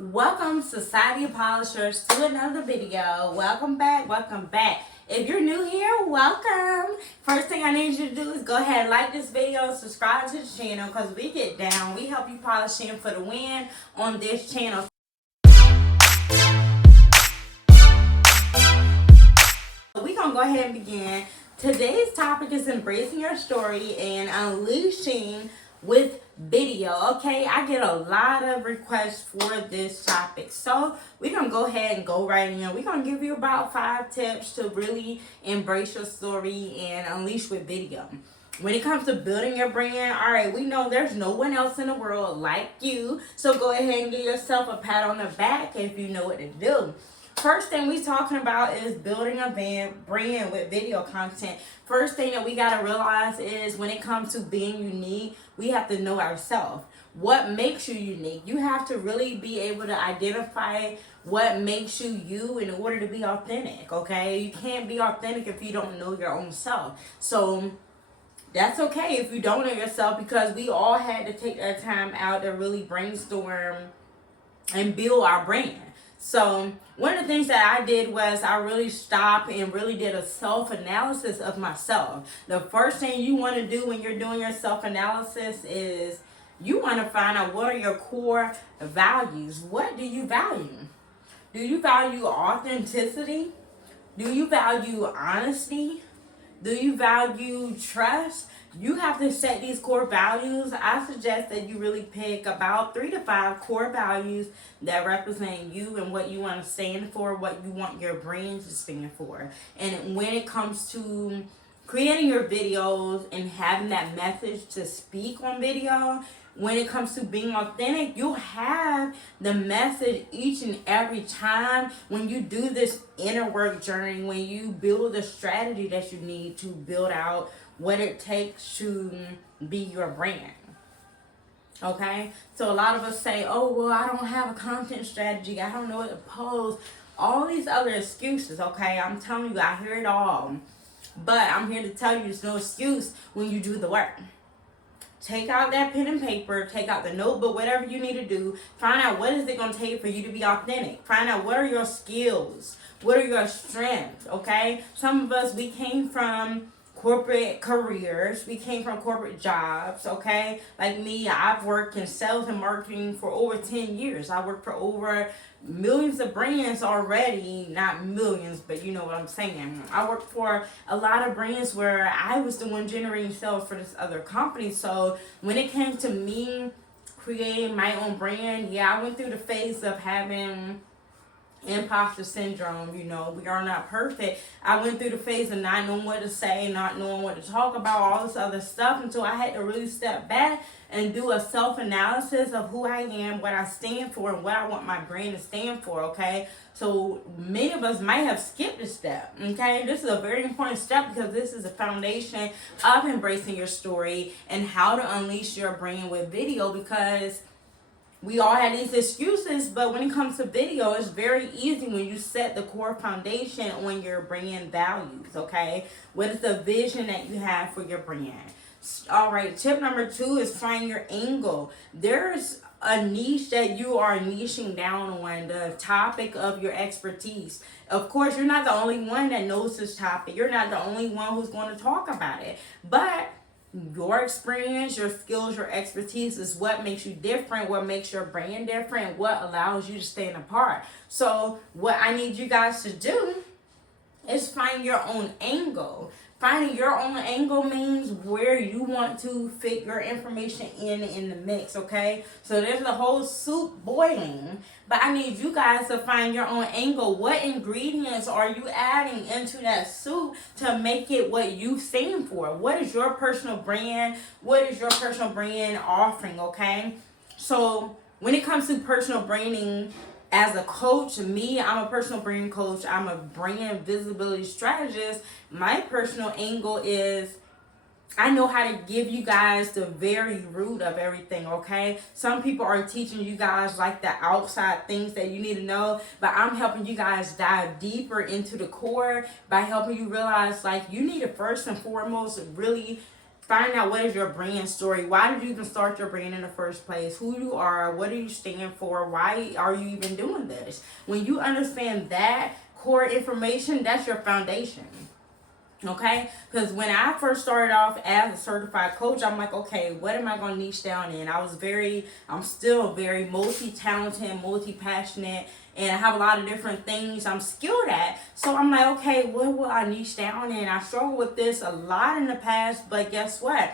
Welcome, Society of Polishers, to another video. Welcome back, welcome back. If you're new here, welcome. First thing I need you to do is go ahead and like this video, subscribe to the channel, because we get down. We help you polishing for the win on this channel. We're going to go ahead and begin. Today's topic is embracing your story and unleashing with video. Okay, I get a lot of requests for this topic, so we're gonna go ahead and go right in. We're gonna give you about 5 tips to really embrace your story and unleash with video. When it comes to building your brand, all right, we know there's no one else in the world like you, so go ahead and give yourself a pat on the back if you know what to do. First thing we talking about is building a brand with video content. First thing that we got to realize is when it comes to being unique, we have to know ourselves. What makes you unique? You have to really be able to identify what makes you you in order to be authentic, okay? You can't be authentic if you don't know your own self. So that's okay if you don't know yourself, because we all had to take that time out to really brainstorm and build our brand. So one of the things that I did was I really stopped and really did a self-analysis of myself. The first thing you want to do when you're doing your self-analysis is you want to find out what are your core values. What do you value? Do you value authenticity? Do you value honesty? Do you value trust? You have to set these core values. I suggest that you really pick about 3 to 5 core values that represent you and what you want to stand for, what you want your brand to stand for. And when it comes to creating your videos and having that message to speak on video, when it comes to being authentic, you'll have the message each and every time when you do this inner work journey, when you build the strategy that you need to build out what it takes to be your brand. Okay? So a lot of us say, oh, well, I don't have a content strategy. I don't know what to post. All these other excuses, okay? I'm telling you, I hear it all. But I'm here to tell you there's no excuse when you do the work. Take out that pen and paper, take out the notebook, whatever you need to do. Find out what is it going to take for you to be authentic. Find out what are your skills, what are your strengths, okay? Some of us, we came from corporate careers, we came from corporate jobs, okay? Like me, I've worked in sales and marketing for over 10 years. I worked for over millions of brands already, not millions, but you know what I'm saying. I worked for a lot of brands where I was the one generating sales for this other company. So when it came to me creating my own brand, yeah, I went through the phase of having imposter syndrome. You know, we are not perfect. I went through the phase of not knowing what to say, not knowing what to talk about, all this other stuff, until I had to really step back and do a self-analysis of who I am, what I stand for, and what I want my brand to stand for, okay? So many of us might have skipped a step, okay? This is a very important step because this is the foundation of embracing your story and how to unleash your brand with video, because we all have these excuses, but when it comes to video, it's very easy when you set the core foundation on your brand values, okay? What is the vision that you have for your brand? All right, tip number 2 is find your angle. There's a niche that you are niching down on, the topic of your expertise. Of course, you're not the only one that knows this topic. You're not the only one who's going to talk about it, but your experience, your skills, your expertise is what makes you different, what makes your brand different, what allows you to stand apart. So what I need you guys to do is find your own angle. Finding your own angle means where you want to fit your information in the mix, okay? So there's a whole soup boiling, but I need you guys to find your own angle. What ingredients are you adding into that soup to make it what you stand for? What is your personal brand? What is your personal brand offering, okay? So when it comes to personal branding, as a coach, I'm a personal brand coach. I'm a brand visibility strategist. My personal angle is I know how to give you guys the very root of everything, okay? Some people are teaching you guys like the outside things that you need to know, but I'm helping you guys dive deeper into the core by helping you realize like you need to first and foremost really find out what is your brand story. Why did you even start your brand in the first place? Who you are, what do you stand for? Why are you even doing this? When you understand that core information, that's your foundation. Okay, because when I first started off as a certified coach, I'm like, okay, what am I going to niche down in? I'm still very multi-talented, multi-passionate, and I have a lot of different things I'm skilled at. So I'm like, okay, what will I niche down in? I struggled with this a lot in the past, but guess what?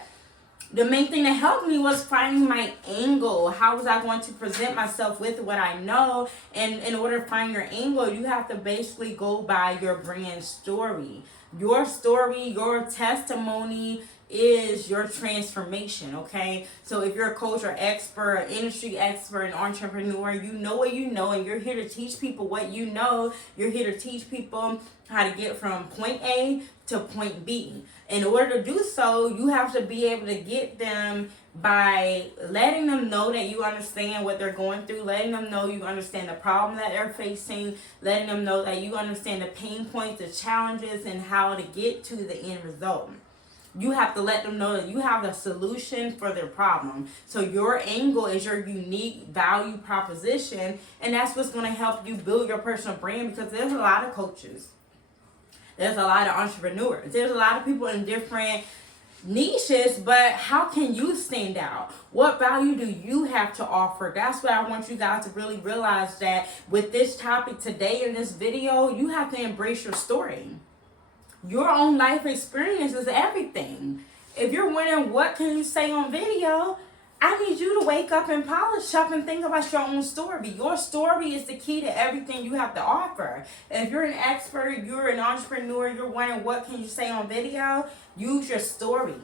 The main thing that helped me was finding my angle. How was I going to present myself with what I know? And in order to find your angle, you have to basically go by your brand story. Your story, your testimony is your transformation, okay? So if you're a coach or expert, an industry expert, an entrepreneur, you know what you know, and you're here to teach people what you know. You're here to teach people how to get from point A to point B. In order to do so, you have to be able to get them by letting them know that you understand what they're going through, letting them know you understand the problem that they're facing, letting them know that you understand the pain points, the challenges, and how to get to the end result. You have to let them know that you have a solution for their problem. So your angle is your unique value proposition, and that's what's going to help you build your personal brand, because there's a lot of coaches. There's a lot of entrepreneurs. There's a lot of people in different niches, but how can you stand out? What value do you have to offer? That's what I want you guys to really realize, that with this topic today in this video, you have to embrace your story. Your own life experience is everything. If you're wondering what can you say on video, I need you to wake up and polish up and think about your own story. Your story is the key to everything you have to offer. If you're an expert, you're an entrepreneur, you're wondering what can you say on video, use your story.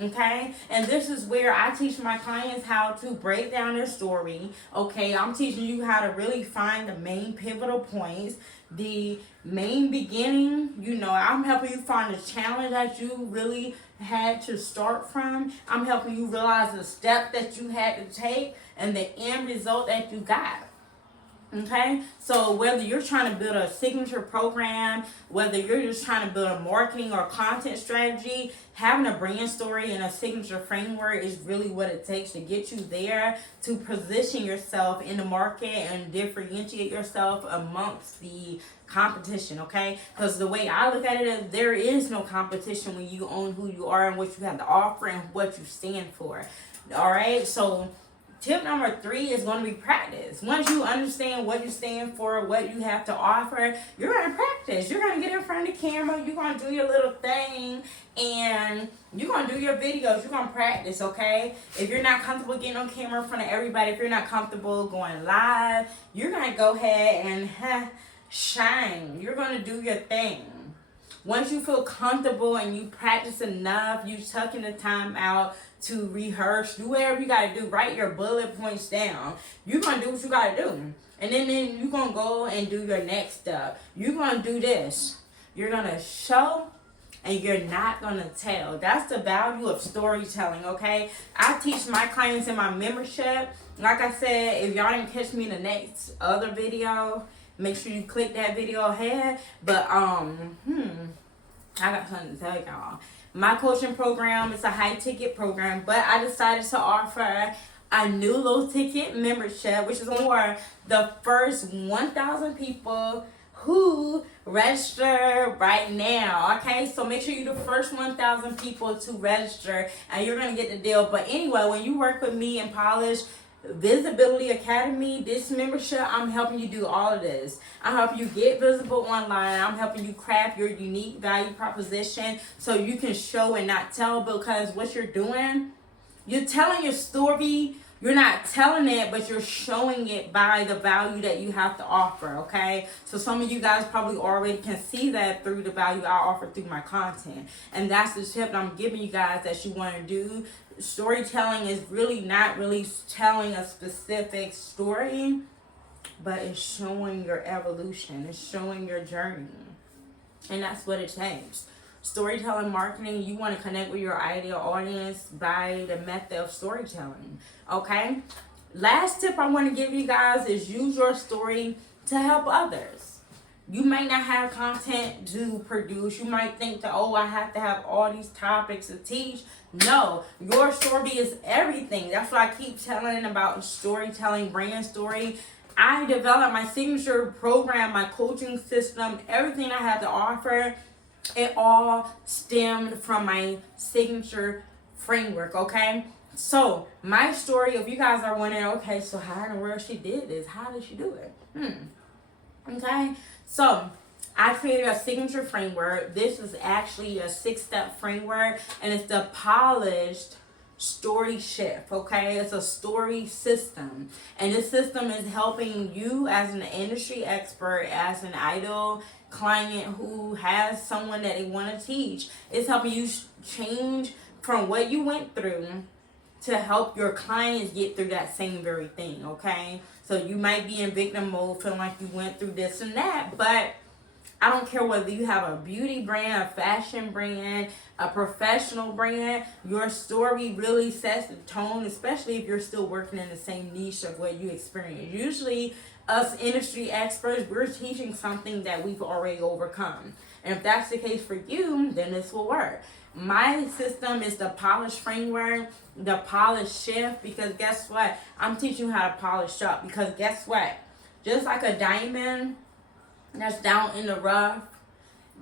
Okay, and this is where I teach my clients how to break down their story. Okay, I'm teaching you how to really find the main pivotal points, the main beginning. I'm helping you find the challenge that you really had to start from. I'm helping you realize the step that you had to take and the end result that you got. Okay, so whether you're trying to build a signature program, whether you're just trying to build a marketing or content strategy, having a brand story and a signature framework is really what it takes to get you there, to position yourself in the market and differentiate yourself amongst the competition. Okay, because the way I look at it is there is no competition when you own who you are and what you have to offer and what you stand for. All right, so tip number 3 is going to be practice. Once you understand what you stand for, what you have to offer, you're going to practice. You're going to get in front of the camera. You're going to do your little thing. And you're going to do your videos. You're going to practice, okay? If you're not comfortable getting on camera in front of everybody, if you're not comfortable going live, you're going to go ahead and shine. You're going to do your thing. Once you feel comfortable and you practice enough, you tucking the time out to rehearse, do whatever you got to do, write your bullet points down. You're going to do what you got to do. And then you're going to go and do your next step. You're going to do this. You're going to show and you're not going to tell. That's the value of storytelling, okay? I teach my clients in my membership. Like I said, if y'all didn't catch me in the next other video, make sure you click that video ahead. But, I got something to tell y'all. My coaching program is a high ticket program, but I decided to offer a new low ticket membership, which is for the first 1,000 people who register right now. Okay, so make sure you're the first 1,000 people to register and you're going to get the deal. But anyway, when you work with me in Polish Visibility Academy, this membership, I'm helping you do all of this. I'm helping you get visible online. I'm helping you craft your unique value proposition so you can show and not tell, because what you're doing, you're telling your story. You're not telling it, but you're showing it by the value that you have to offer, okay? So some of you guys probably already can see that through the value I offer through my content. And that's the tip that I'm giving you guys that you want to do. Storytelling is really not really telling a specific story, but it's showing your evolution. It's showing your journey. And that's what it takes. Storytelling marketing, you want to connect with your ideal audience by the method of storytelling. Okay? Last tip I want to give you guys is use your story to help others. You might not have content to produce. You might think that, oh, I have to have all these topics to teach. No, your story is everything. That's why I keep telling about storytelling, brand story. I developed my signature program, my coaching system, everything I have to offer. It all stemmed from my signature framework, okay? So, my story, if you guys are wondering, okay, so how in the world she did this? How did she do it? Okay, so I created a signature framework. This is actually a 6-step framework, and it's the polished story shift. Okay, it's a story system, and this system is helping you as an industry expert, as an ideal client who has someone that they want to teach. It's helping you change from what you went through to help your clients get through that same very thing, okay? So you might be in victim mode, feeling like you went through this and that, but I don't care whether you have a beauty brand, a fashion brand, a professional brand, your story really sets the tone, especially if you're still working in the same niche of what you experience. Usually, us industry experts, we're teaching something that we've already overcome. And if that's the case for you, then this will work. My system is the polished framework, the polished shift, because guess what? I'm teaching you how to polish up, because guess what? Just like a diamond that's down in the rough,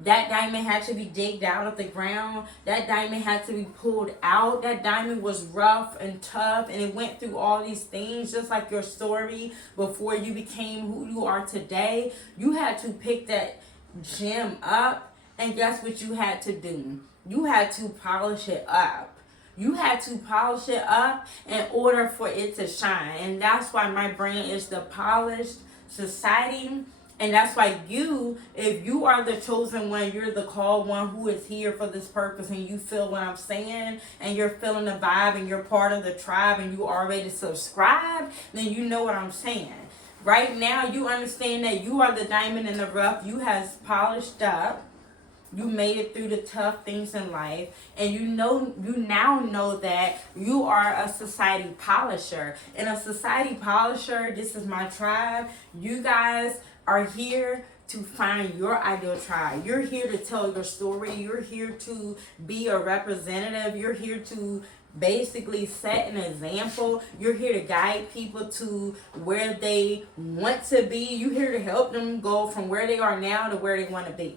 that diamond had to be digged out of the ground. That diamond had to be pulled out. That diamond was rough and tough, and it went through all these things, just like your story before you became who you are today. You had to pick that gem up, and guess what you had to do? You had to polish it up. You had to polish it up in order for it to shine. And that's why my brand is the Polished Society. And that's why you, if you are the chosen one, you're the called one who is here for this purpose, and you feel what I'm saying, and you're feeling the vibe, and you're part of the tribe, and you already subscribed, then you know what I'm saying. Right now, you understand that you are the diamond in the rough. You has polished up. You made it through the tough things in life, and you now know that you are a society polisher. And a society polisher, this is my tribe. You guys are here to find your ideal tribe. You're here to tell your story. You're here to be a representative. You're here to basically set an example. You're here to guide people to where they want to be. You're here to help them go from where they are now to where they want to be.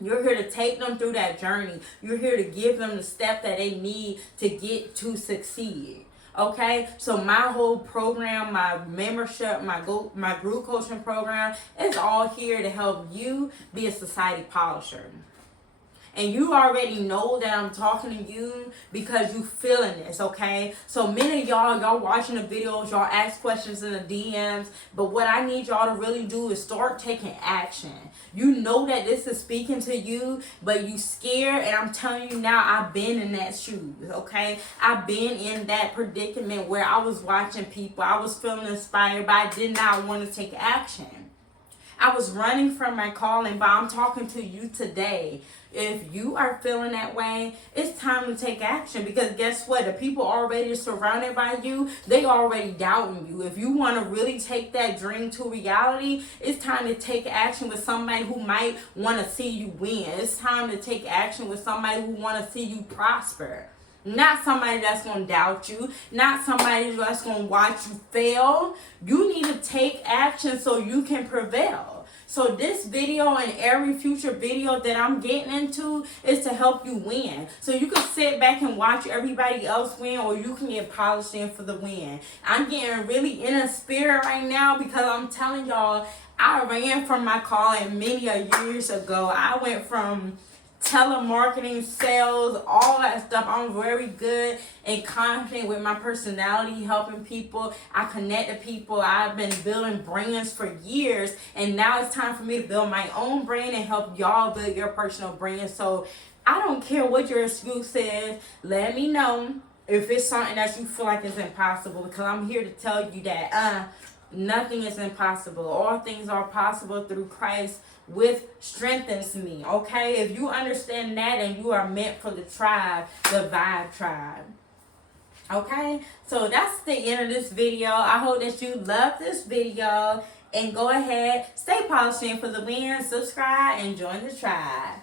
You're here to take them through that journey. You're here to give them the step that they need to get to succeed. Okay, so my whole program, my membership, my group coaching program is all here to help you be a society polisher. And you already know that I'm talking to you because you feeling this, okay? So many of y'all watching the videos, y'all ask questions in the DMs, but what I need y'all to really do is start taking action. You know that this is speaking to you, but you scared, and I'm telling you now, I've been in that shoes, okay? I've been in that predicament where I was watching people, I was feeling inspired, but I did not want to take action. I was running from my calling, but I'm talking to you today. If you are feeling that way, it's time to take action, because guess what? The people already surrounded by you, they already doubting you. If you want to really take that dream to reality, it's time to take action with somebody who might want to see you win. It's time to take action with somebody who want to see you prosper. Not somebody that's going to doubt you. Not somebody that's going to watch you fail. You need to take action so you can prevail. So this video and every future video that I'm getting into is to help you win. So you can sit back and watch everybody else win, or you can get polished in for the win. I'm getting really in a spirit right now, because I'm telling y'all, I ran from my calling many years ago. I went from telemarketing, sales, all that stuff. I'm very good and confident with my personality, helping people. I connect to people. I've been building brands for years, and now it's time for me to build my own brand and help y'all build your personal brand. So I don't care what your excuse is. Let me know if it's something that you feel like is impossible, because I'm here to tell you that nothing is impossible. All things are possible through Christ, which strengthens me. Okay, if you understand that, and you are meant for the tribe, the Vibe Tribe. Okay, so that's the end of this video. I hope that you love this video, and go ahead, stay polishing for the win, subscribe, and join the tribe.